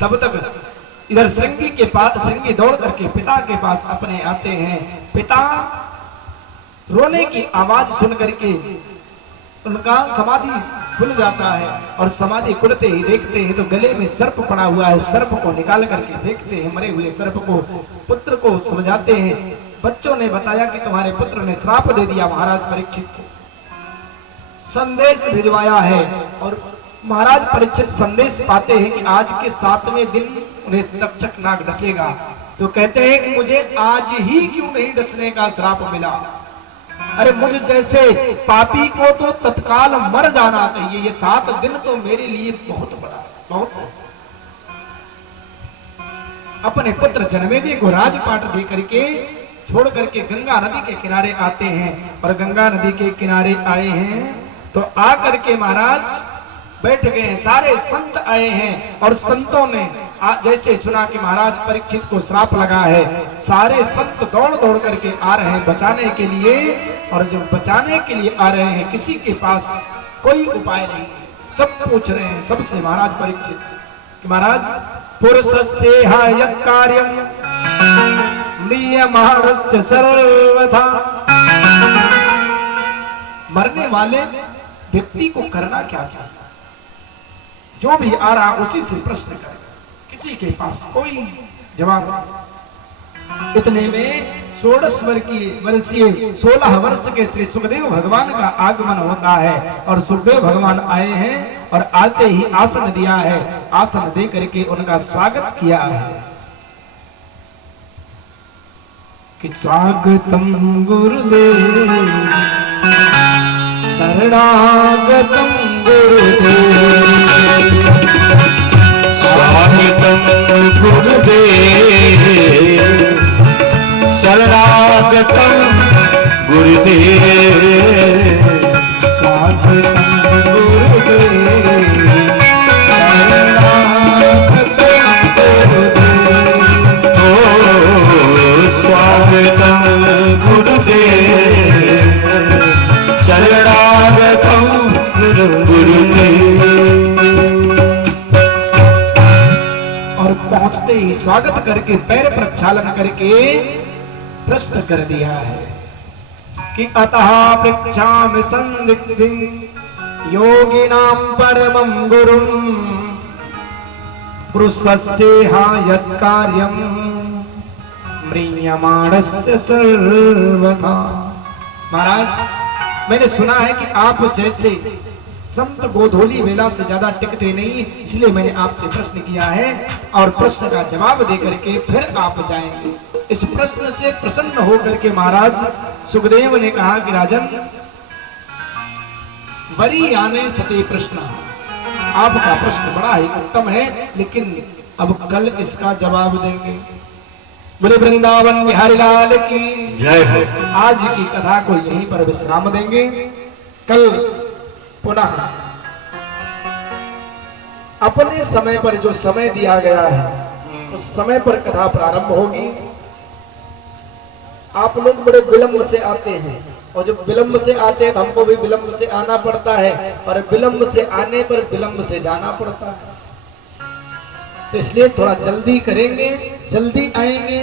तब तक इधर श्रृंगी के पास श्रृंगी दौड़ करके पिता के पास अपने आते हैं। पिता रोने की आवाज सुन करके उनका समाधि खुल जाता है और समाधि खुलते ही देखते हैं तो गले में सर्प पड़ा हुआ है। सर्प को निकाल करके देखते हैं, मरे हुए सर्प को पुत्र को समझाते हैं। बच्चों ने बताया कि तुम्हारे पुत्र ने श्राप दे दिया महाराज परीक्षित को, संदेश भिजवाया है। और महाराज परीक्षित संदेश पाते हैं कि आज के 7वें दिन उन्हें तक्षक नाग डसेगा। तो कहते हैं कि मुझे आज ही क्यों नहीं डसने का श्राप मिला। अरे मुझ जैसे पापी को तो तत्काल मर जाना चाहिए, ये 7 दिन तो मेरे लिए बहुत बड़ा है, बहुत। अपने पुत्र जन्मेजय को राजपाट दे करके छोड़ करके गंगा नदी के किनारे आते हैं। और गंगा नदी के किनारे आए हैं तो आकर के महाराज बैठ गए हैं। सारे संत आए हैं और संतों ने जैसे सुना कि महाराज परीक्षित को श्राप लगा है, सारे संत दौड़ दौड़ करके आ रहे हैं बचाने के लिए। और जब बचाने के लिए आ रहे हैं किसी के पास कोई उपाय नहीं, सब पूछ रहे हैं सबसे महाराज परीक्षित कि महाराज पुरुषस्य हायः कार्यं नियमस्य सर्वथा। मरने वाले व्यक्ति को करना क्या चाहिए? जो भी आ रहा उसी से प्रश्न करें, किसी के पास कोई जवाब नहीं। इतने में 16 वर्षीय 16 वर्ष के श्री सुखदेव भगवान का आगमन होता है। और सुखदेव भगवान आए हैं और आते ही आसन दिया है, आसन दे करके उनका स्वागत किया है कि स्वागतम गुरुदेव शरणागतम गुरुदेव, स्वागतम गुरुदेव शरणागतम गुरुदेव, स्वागतम गुरुदेव शरणागतम गुरुदेव। ओ स्वागतम गुरुदेव शरणागतम गुरुदेव। और पहुंचते ही स्वागत करके पैर प्रक्षालन करके प्रश्न कर दिया है कि अतः पृच्छामि संदिग्धिं योगिनां परमं गुरुं पुरुषस्य यत् कार्यं म्रियमाणस्य सर्वथा। महाराज मैंने सुना है कि आप जैसे संत गोधूली वेला से ज्यादा टिकते नहीं, इसलिए मैंने आपसे प्रश्न किया है और प्रश्न का जवाब देकर के फिर आप जाएंगे। इस प्रश्न से प्रसन्न होकर के महाराज सुखदेव ने कहा कि राजन बरी आने सते प्रश्न, आपका प्रश्न बड़ा ही उत्तम है, लेकिन अब कल इसका जवाब देंगे। बोले वृंदावन बिहारी लाल की जय हो। आज की कथा को यहीं पर विश्राम देंगे। कल पुनः अपने समय पर जो समय दिया गया है उस समय पर कथा प्रारंभ होगी। आप लोग बड़े विलंब से आते हैं और जब विलंब से आते हैं तो हमको भी विलंब से आना पड़ता है और विलंब से आने पर विलंब से जाना पड़ता है। तो इसलिए थोड़ा जल्दी करेंगे, जल्दी आएंगे